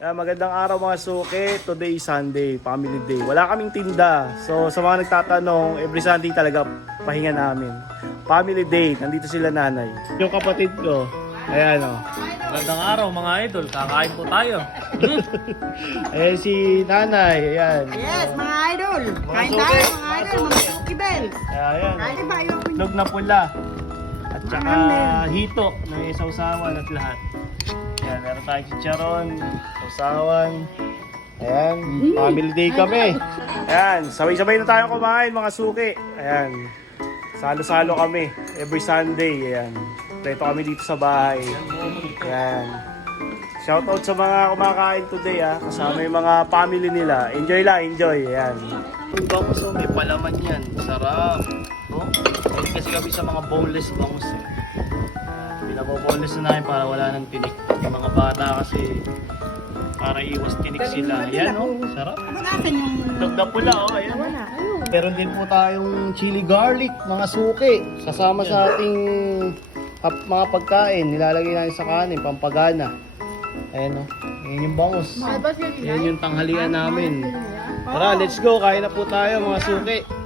Magandang araw mga suki. Today is Sunday, family day. Wala kaming tinda. So sa mga nagtatanong, every Sunday talaga pahinga namin. Family day, nandito sila nanay. Yung kapatid ko, ayan o. Magandang araw mga idol, kakain po tayo. Ayan si nanay, ayan. Yes, mga idol. Kain suki. tayo, mga idol. Mga suki bells. Ayan. Kain ba yung Itlog na pula. At saka Amen. hito, may sausawan at lahat. Ayan, meron tayong chicharon, sausawan. Ayan, family day kami. Ayan, sabay-sabay na tayo kumain mga suki. Ayan, salo-salo kami every Sunday. Ayan, dito kami dito sa bahay. Ayan. Shoutout sa mga kumakain today kasama yung mga family nila. Enjoy lang, enjoy. Ayan. Yung bangus may palaman yan. Sarap. No? Ayun kasi kami sa mga boneless bangus Pinabo-boneless na namin para wala nang tinik. Yung mga bata kasi para iwas tinik sila. Ayan sarap. Pagkatan yung... Itlog na pula ayan. Wala, ayun. Meron din po tayong chili garlic, mga suki. Kasama sa ating mga pagkain. Nilalagay natin sa kanin, pampagana. Ayan Ayan yung bangus. Ayan yung tanghalian namin. Tara, let's go. Kain na po tayo mga suki.